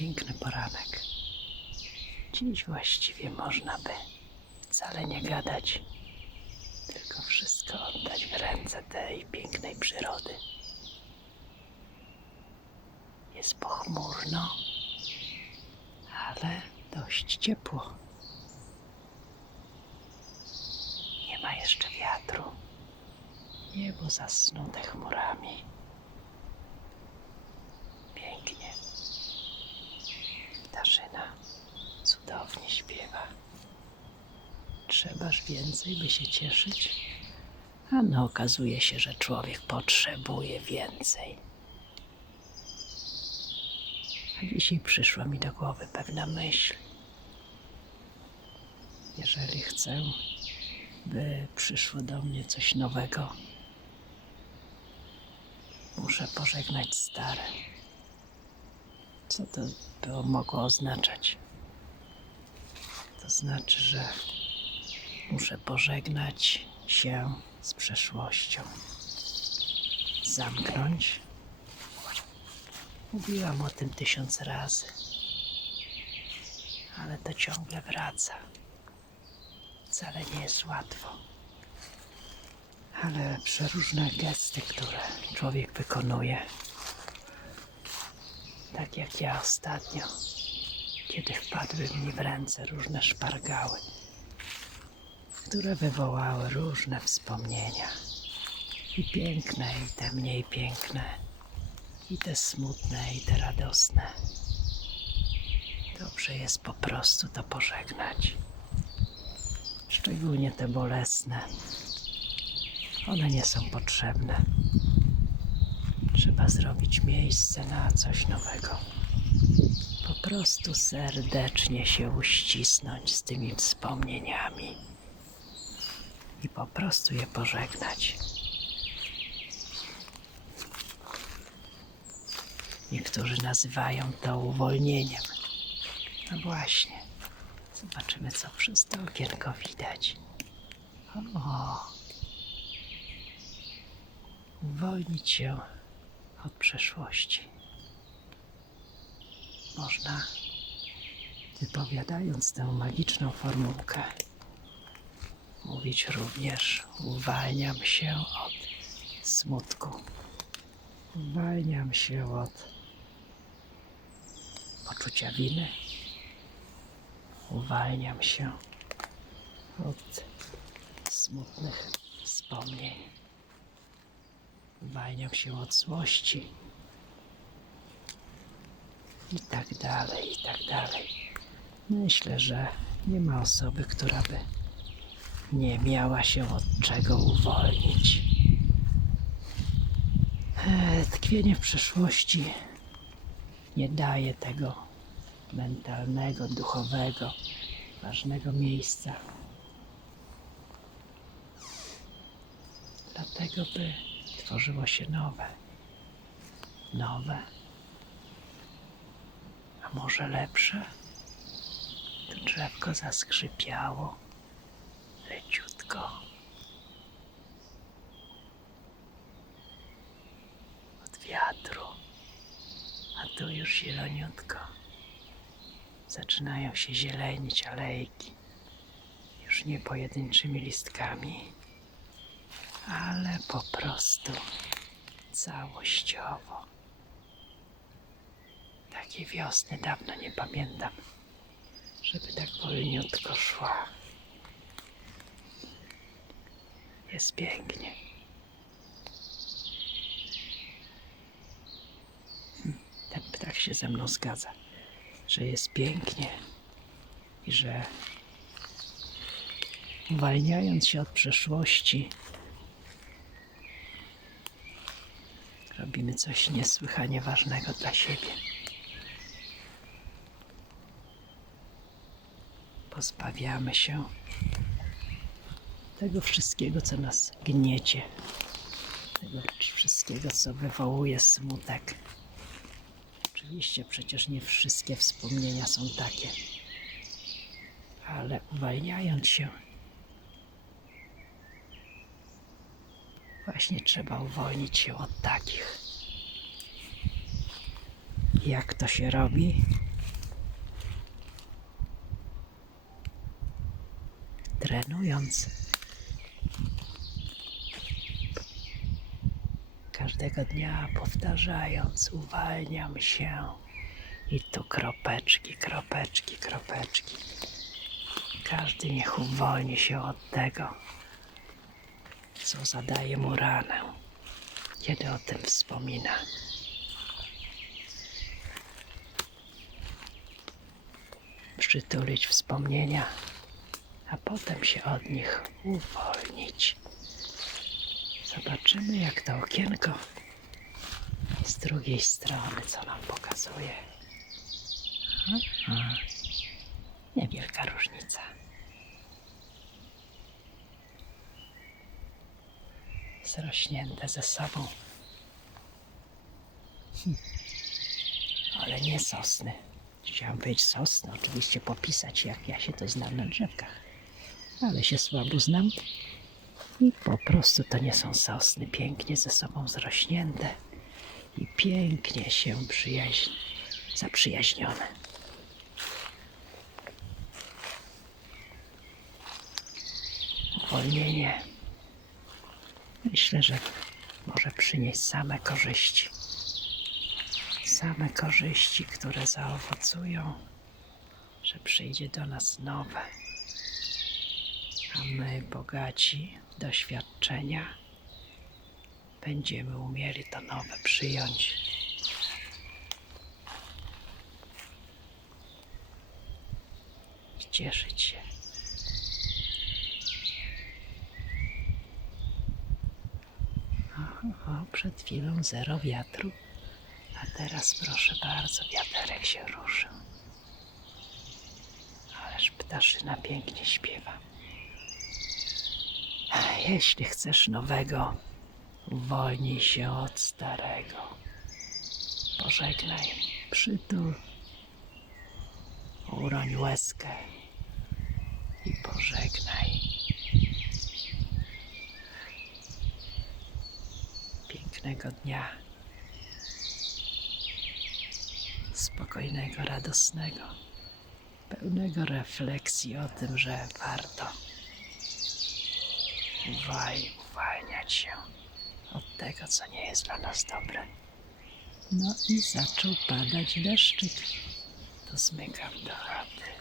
Piękny poranek. Dziś właściwie można by wcale nie gadać, tylko wszystko oddać w ręce tej pięknej przyrody. Jest pochmurno, ale dość ciepło. Nie ma jeszcze wiatru. Niebo zasnute chmurami. Pięknie. Ptaszyna cudownie śpiewa. Trzebaż więcej, by się cieszyć? A no, okazuje się, że człowiek potrzebuje więcej. A dzisiaj przyszła mi do głowy pewna myśl. Jeżeli chcę, by przyszło do mnie coś nowego, muszę pożegnać stare. Co to było mogło oznaczać? To znaczy, że muszę pożegnać się z przeszłością. Zamknąć. Mówiłam o tym tysiąc razy, ale to ciągle wraca. Wcale nie jest łatwo. Ale przeróżne gesty, które człowiek wykonuje, tak jak ja ostatnio, kiedy wpadły mi w ręce różne szpargały, które wywołały różne wspomnienia. I piękne, i te mniej piękne, i te smutne, i te radosne. Dobrze jest po prostu to pożegnać. Szczególnie te bolesne. One nie są potrzebne. Trzeba zrobić miejsce na coś nowego. Po prostu serdecznie się uścisnąć z tymi wspomnieniami i po prostu je pożegnać. Niektórzy nazywają to uwolnieniem. No właśnie. Zobaczymy, co przez to okienko widać. O! Uwolnić się od przeszłości. Można, wypowiadając tę magiczną formułkę, mówić również: Uwalniam się od smutku. Uwalniam się od poczucia winy. Uwalniam się od smutnych wspomnień. Uwalniam się od złości. I tak dalej, i tak dalej. Myślę, że nie ma osoby, która by nie miała się od czego uwolnić. E, Tkwienie w przeszłości nie daje tego mentalnego, duchowego, ważnego miejsca. Dlatego, by tworzyło się nowe, nowe, a może lepsze? To drzewko zaskrzypiało leciutko. Od wiatru, a tu już zieloniutko. Zaczynają się zielenić alejki. Już nie pojedynczymi listkami, ale po prostu całościowo. Takiej wiosny dawno nie pamiętam, żeby tak wolniutko szła. Jest pięknie. Ten ptak się ze mną zgadza, że jest pięknie i że uwalniając się od przeszłości, robimy coś niesłychanie ważnego dla siebie. Pozbawiamy się tego wszystkiego, co nas gniecie, tego wszystkiego, co wywołuje smutek. Oczywiście przecież nie wszystkie wspomnienia są takie, ale uwalniając się, właśnie trzeba uwolnić się od takich. Jak to się robi? trenując Każdego dnia powtarzając, uwalniam się. I tu kropeczki, kropeczki, kropeczki. Każdy niech uwolni się od tego, co zadaje mu ranę, kiedy o tym wspomina. Przytulić wspomnienia, a potem się od nich uwolnić. Zobaczymy, jak to okienko z drugiej strony, co nam pokazuje. Aha. Niewielka różnica. Zrośnięte ze sobą. Ale nie sosny. Chciałem powiedzieć sosny, oczywiście popisać, jak ja się to znam na drzewkach. Ale się słabo znam. I po prostu to nie są sosny, pięknie ze sobą zrośnięte i pięknie się przyjaźń, zaprzyjaźnione. Uwolnienie myślę, że może przynieść same korzyści. Same korzyści, które zaowocują, że przyjdzie do nas nowe a my, bogaci doświadczenia, będziemy umieli to nowe przyjąć. I cieszyć się. O, przed chwilą zero wiatru, a teraz proszę bardzo, wiaterek się ruszył. Ależ ptaszyna pięknie śpiewa. Jeśli chcesz nowego, uwolnij się od starego. Pożegnaj, przytul, uroń łezkę i pożegnaj. Pięknego dnia, spokojnego, radosnego, pełnego refleksji o tym, że warto uwaj, uwalniać się od tego, co nie jest dla nas dobre. No i zaczął padać deszczyk. To zmykam do chaty.